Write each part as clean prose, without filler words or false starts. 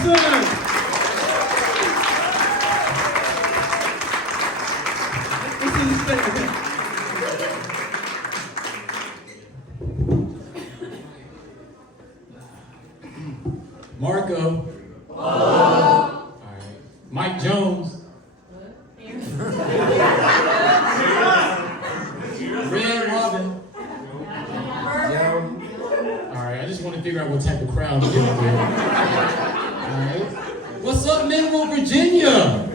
Ferguson. Marco. All right. Mike Jones. Red Robin. All right, I just want to figure out what type of crowd we're dealing with. All right. What's up, Mineral, Virginia?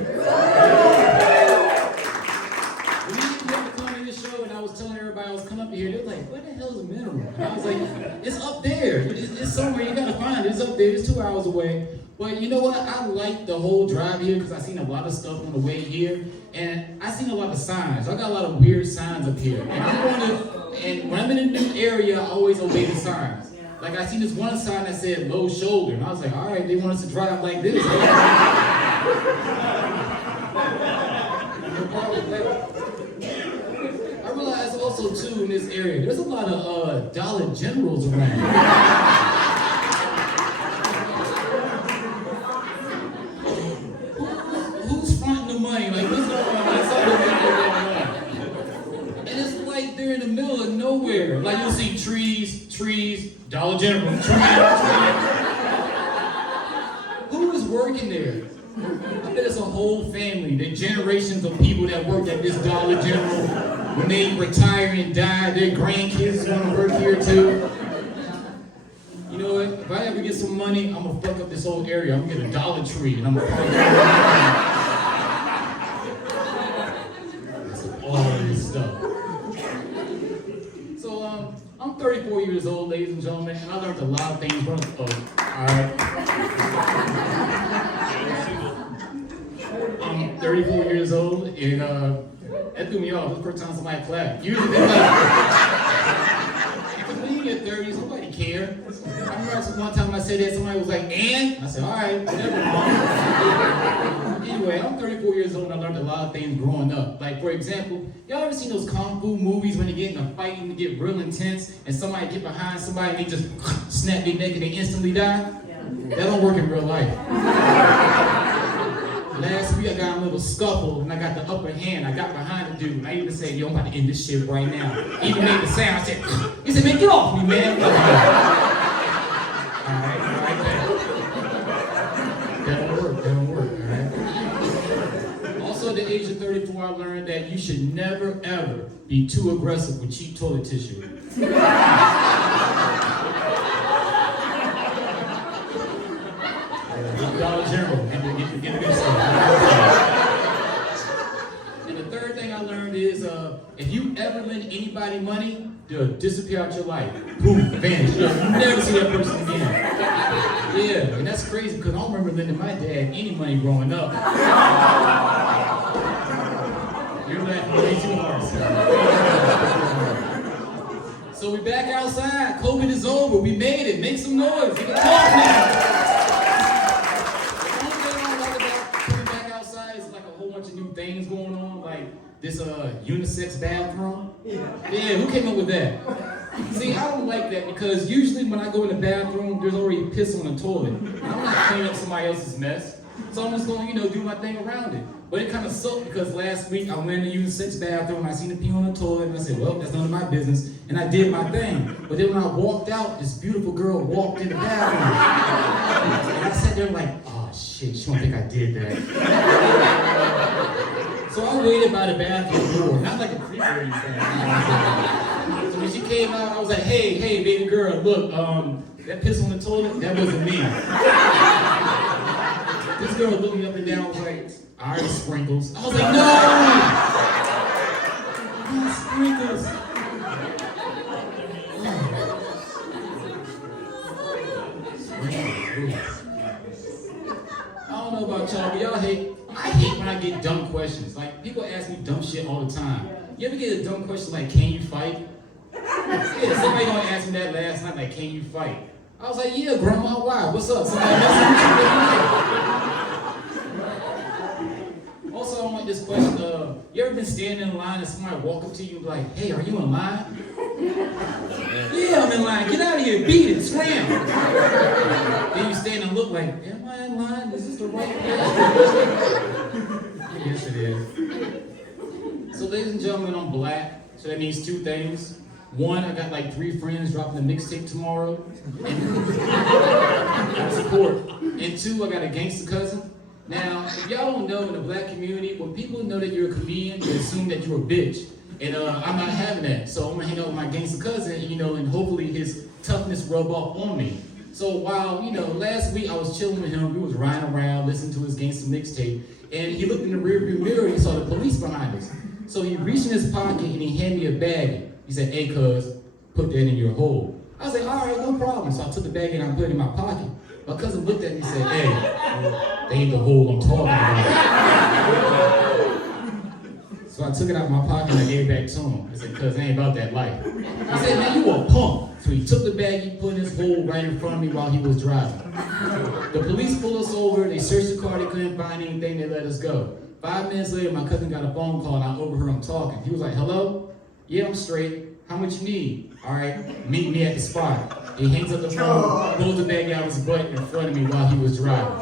When you came to come to this show and I was telling everybody I was coming up here, they were like, "Where the hell is Mineral?" And I was like, "It's up there. It's somewhere. You gotta find it. It's up there. It's 2 hours away." But you know what? I like the whole drive here because I seen a lot of stuff on the way here, and I seen a lot of signs. I got a lot of weird signs up here, and I'm going to. And when I'm in a new area, I always obey the signs. Like I seen this one sign that said low shoulder, and I was like, all right, they want us to drive like this. No problem with that. I realized also too in this area, there's a lot of Dollar Generals around. Who's fronting the money? Like what's going on? And it's like they're in the middle of nowhere. Like you'll see trees, Dollar General, trees. Who is working there? I bet it's a whole family. The generations of people that worked at this Dollar General. When they retire and die, their grandkids want to work here too. You know what? If I ever get some money, I'm gonna fuck up this whole area. I'm gonna get a Dollar Tree and I'm gonna park all of this stuff. So I'm 34 years old, ladies and gentlemen, and I learned a lot of things from alright. I'm 34 years old and that threw me off. This is the first time somebody clapped. Usually they're like, when you get 30s, nobody cares. I remember one time I said that, somebody was like, and? I said, all right, whatever. Anyway, I'm 34 years old and I learned a lot of things growing up. Like, for example, y'all ever seen those kung fu movies when they get in a fight and they get real intense and somebody get behind somebody and they just snap their neck and they instantly die? That don't work in real life. Last week I got a little scuffle and I got the upper hand. I got behind the dude and I even said, yo, I'm about to end this shit right now. He even made the sound. I said, he said, man, get off me, man. All right, back. That don't work, all right? Also at the age of 34, I learned that you should never, ever be too aggressive with cheap toilet tissue. Dollar General, get the good stuff. And the third thing I learned is, if you ever lend anybody money, they'll disappear out your life. Boom, vanish. You'll never see that person again. Yeah, and that's crazy because I don't remember lending my dad any money growing up. You're laughing way too hard, sir. So we're back outside. COVID is over. We made it. Make some noise. We can talk now. Things going on, like this unisex bathroom. Yeah, who came up with that? See, I don't like that because usually when I go in the bathroom, there's already piss on the toilet. I'm not cleaning up somebody else's mess. So I'm just going, do my thing around it. But it kind of sucked because last week I went in the unisex bathroom and I seen the pee on the toilet and I said, well, that's none of my business. And I did my thing. But then when I walked out, this beautiful girl walked in the bathroom. And I sat there like, oh shit, she don't think I did that. So I waited by the bathroom door, not like a creep or anything. So when she came out, I was like, hey, baby girl, look, that piss on the toilet, that wasn't me. This girl looked me up and down, was like, all right, sprinkles. I was like, no! Not sprinkles. I don't know about y'all, but y'all I hate when I get dumb questions. Like, people ask me dumb shit all the time. You ever get a dumb question like, can you fight? Yeah, somebody gonna ask me that last night, like, can you fight? I was like, yeah, grandma, why? What's up? Somebody messing with you? Also, I want this question, you ever been standing in line and somebody walk up to you and be like, hey, are you in line? Yeah, I'm in line. Get out of here. Beat it. Scram. Then you stand and look like, am I in line? Is this the right place? Yes, it is. So ladies and gentlemen, I'm black, so that means two things. One, I got like 3 friends dropping a mixtape tomorrow. And support. And 2, I got a gangster cousin. Now, if y'all don't know, in the black community, when people know that you're a comedian, they assume that you're a bitch. And I'm not having that. So I'm gonna hang out with my gangster cousin, and hopefully his toughness rub off on me. So while, last week I was chilling with him, we was riding around, listening to his gangster mixtape, and he looked in the rearview mirror and he saw the police behind us. So he reached in his pocket and he handed me a baggie. He said, hey, cuz, put that in your hole. I was like, all right, no problem. So I took the baggie and I put it in my pocket. My cousin looked at me and said, hey, that ain't the hole I'm talking about. So I took it out of my pocket and I gave it back to him. I said, cuz, it ain't about that life. He said, man, you a punk. So he took the baggie, put in his hole right in front of me while he was driving. The police pulled us over, they searched the car, they couldn't find anything, they let us go. 5 minutes later, my cousin got a phone call and I overheard him talking. He was like, hello? Yeah, I'm straight. How much you need? All right, meet me at the spot. He hangs up the phone, pulls the bag out of his butt in front of me while he was driving.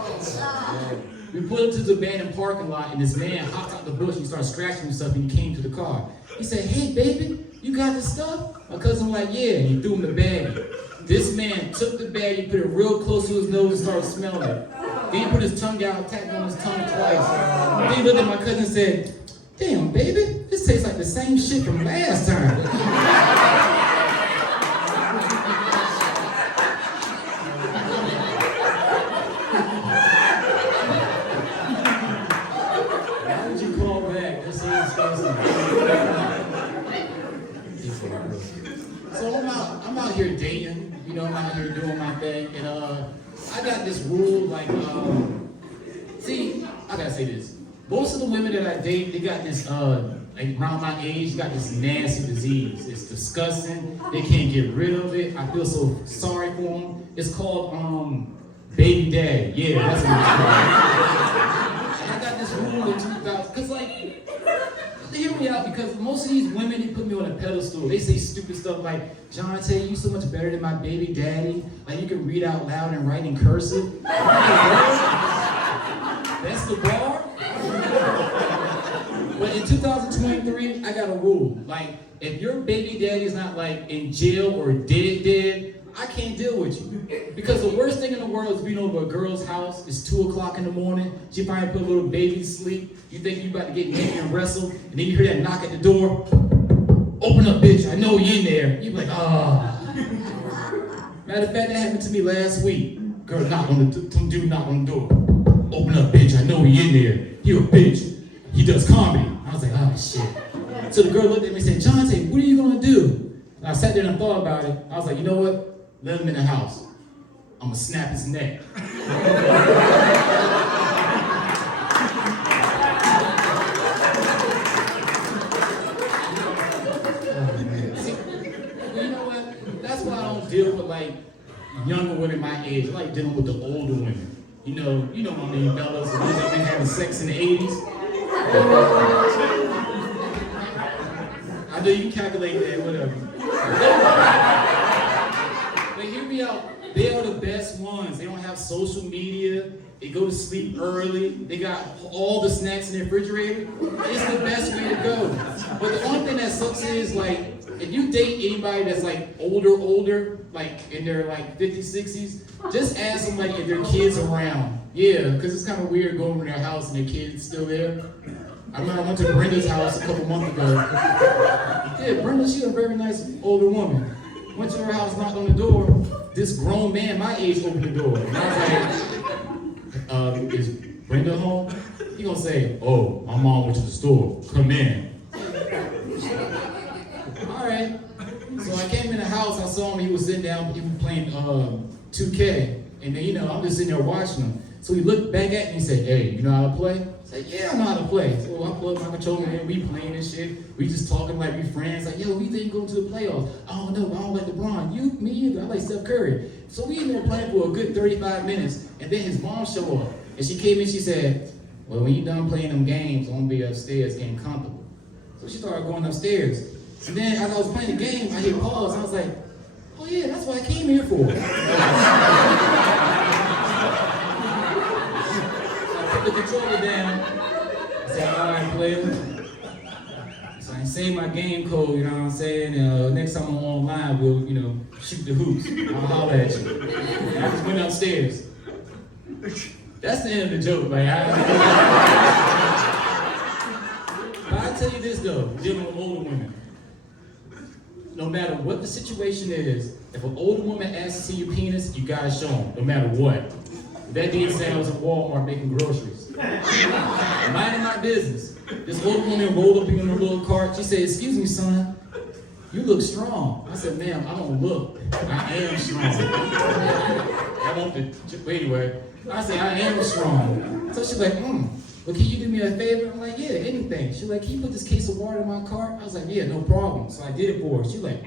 We pulled into the abandoned parking lot and this man hopped out the bush and he started scratching himself and he came to the car. He said, hey, baby, you got this stuff? My cousin was like, yeah, and he threw him the bag. This man took the bag, he put it real close to his nose and started smelling it. Then he put his tongue out, tapped on his tongue twice. Then he looked at my cousin and said, damn, baby, this tastes like the same shit from last time. Why would you call back? That's so disgusting. So I'm out here dating, I'm out here doing my thing, and I got this rule, see, I gotta say this. Most of the women that I date, they got this, around my age, got this nasty disease. It's disgusting. They can't get rid of it. I feel so sorry for them. It's called, baby daddy. Yeah, that's what it's called. I got this rule in 2000, because hear me out, because most of these women, they put me on a pedestal. They say stupid stuff like, Jounte, you so much better than my baby daddy. Like, you can read out loud and write in cursive. That's the bar? But in 2023, I got a rule. If your baby daddy is not in jail or dead, I can't deal with you. Because the worst thing in the world is being over a girl's house. It's 2 o'clock in the morning. She finally put a little baby to sleep. You think you about to get naked and wrestle, and then you hear that knock at the door. Open up, bitch. I know you in there. You be like, ah. Matter of fact, that happened to me last week. Girl knocked on the dude knocked on the door. Open up, bitch. I know he in there. He a bitch. He does comedy. I was like, oh shit. So the girl looked at me and said, Jounte, what are you gonna do? And I sat there and thought about it. I was like, you know what? Let him in the house. I'm gonna snap his neck. See, you know what? That's why I don't deal with younger women my age. I like dealing with the older women. You know my name, fellas. Those that been having sex in the 80s. I know you can calculate that, whatever. But hear me out. They are the best ones. They don't have social media. They go to sleep early. They got all the snacks in their refrigerator. It's the best way to go. But the only thing that sucks is if you date anybody that's older, in their 50s, 60s, just ask them if their kids around. Yeah, because it's kind of weird going to their house and their kids still there. I remember I went to Brenda's house a couple months ago. Yeah, Brenda, she's a very nice older woman. Went to her house, knocked on the door. This grown man my age opened the door. And I was like, is Brenda home? He gonna say, oh, my mom went to the store. Come in. All right. So I came in the house, I saw him, he was sitting down, he was playing 2K. And then, I'm just sitting there watching him. So he looked back at me and said, hey, you know how to play? I said, yeah, I know how to play. So I plugged my controller in, we playing and shit. We just talking like we friends. Yo, we think going to the playoffs. Oh no, I don't like LeBron. Me either. I like Steph Curry. So we in there playing for a good 35 minutes. And then his mom showed up. And she came in, she said, well, when you done playing them games, I'm gonna be upstairs getting comfortable. So she started going upstairs. And then as I was playing the game, I hit pause. I was like, oh yeah, that's what I came here for. controller down. I said, all right, player. So I say my game code, you know what I'm saying? Next time I'm online, we'll, shoot the hoops. I'll holler at you. And I just went upstairs. That's the end of the joke, like But I tell you this though, dealing with older women. No matter what the situation is, if an older woman asks to see your penis, you gotta show them, no matter what. That being said, I was at Walmart making groceries. Minding my business. This old woman rolled up in her little cart. She said, excuse me, son, you look strong. I said, ma'am, I don't look. I am strong. I want to, anyway. I said, I am strong. So she's like, well, can you do me a favor? I'm like, yeah, anything. She's like, can you put this case of water in my cart? I was like, yeah, no problem. So I did it for her. She's like,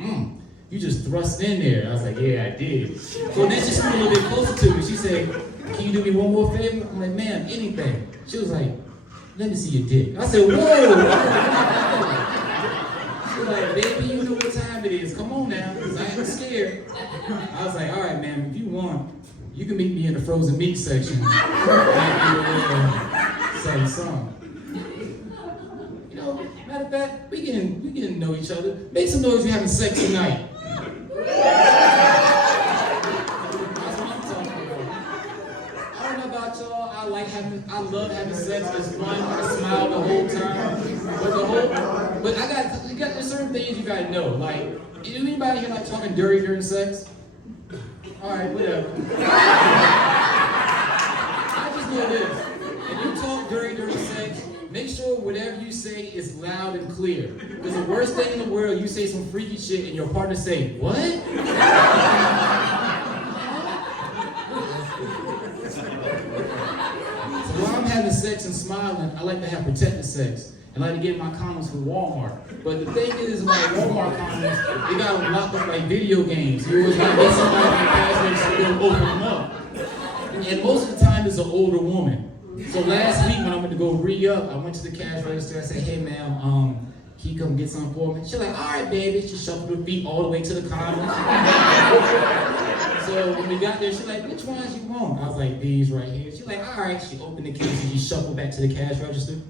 you just thrust in there. I was like, yeah, I did. So then she stood a little bit closer to me. She said, can you do me one more favor? I'm like, ma'am, anything. She was like, let me see your dick. I said, whoa. She was like, baby, you know what time it is. Come on now, because I ain't scared. I was like, all right, ma'am, if you want, you can meet me in the frozen meat section. Say something. Matter of fact, we getting to know each other. Make some noise if you're having sex tonight. That's what I'm talking about. I don't know about y'all. I love having sex. It's fun. I smile the whole time. But there's certain things you gotta know. Like, is anybody here like talking dirty during sex? All right, whatever. I just know this. If you talk dirty during sex, make sure whatever you say is loud and clear. Because the worst thing in the world, you say some freaky shit and your partner say, what? So while I'm having sex and smiling, I like to have protected sex. And I like to get my condoms from Walmart. But the thing is, like Walmart condoms, they got them locked up like video games. You always gotta get somebody in the cash register to open them up. And most of the time, it's an older woman. So last week when I went to go re-up, I went to the cash register. I said, hey ma'am, can you come get something for me? She's like, all right, baby. She shuffled her feet all the way to the condom. So when we got there, she's like, which ones you want? I was like, these right here. She's like, all right. She opened the case and she shuffled back to the cash register.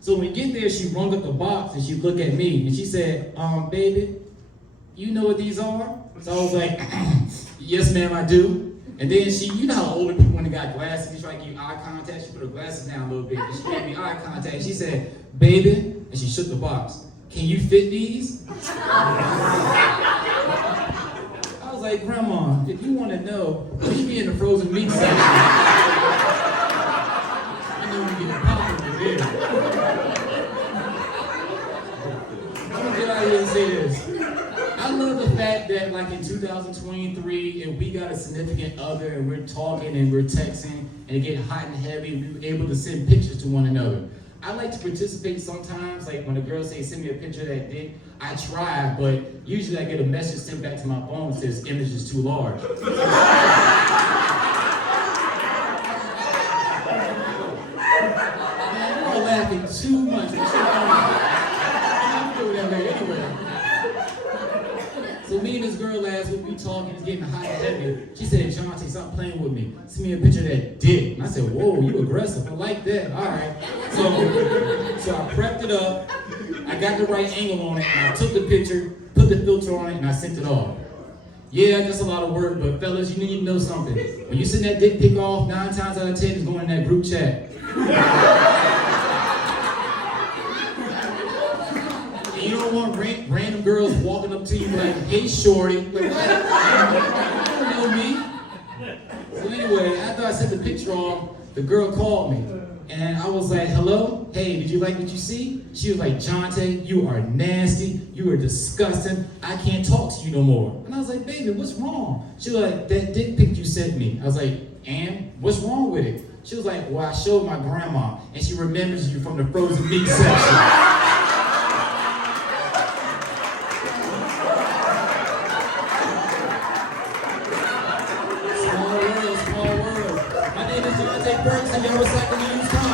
So when we get there, she rung up the box and she looked at me and she said, baby, you know what these are? So I was like, yes ma'am, I do. And then you know how older people when they got glasses, they try to give you eye contact. She put her glasses down a little bit and she gave me eye contact. She said, baby, and she shook the box. Can you fit these? I was like, Grandma, if you want to know, we be in the frozen meat section. I know we get popular there. I'm gonna get out here and say this. I love the fact that like in 2023, if we got a significant other and we're talking and we're texting and it get hot and heavy, we were able to send pictures to one another. I like to participate sometimes, like when a girl says, send me a picture of that dick, I try, but usually I get a message sent back to my phone that says, image is too large. Man, you're all laughing too much. I'm doing that anyway. So me and this girl last week, we talking, it's getting hot and heavy. She said, Jounte, stop playing with me. Send me a picture of that dick. And I said, whoa, you aggressive. I like that. All right. So I prepped it up. I got the right angle on it. And I took the picture, put the filter on it, and I sent it off. Yeah, that's a lot of work, but fellas, you need to know something. When you send that dick pic off, 9 times out of 10 it's going in that group chat. You don't want random girls walking up to you like, hey, shorty. Like, what? You don't know me. So anyway, after I sent the picture off, the girl called me. And I was like, hello? Hey, did you like what you see? She was like, Jounte, you are nasty. You are disgusting. I can't talk to you no more. And I was like, baby, what's wrong? She was like, that dick pic you sent me. I was like, and what's wrong with it? She was like, well, I showed my grandma, and she remembers you from the frozen meat section. Jounte Ferguson, y'all recycling used cars.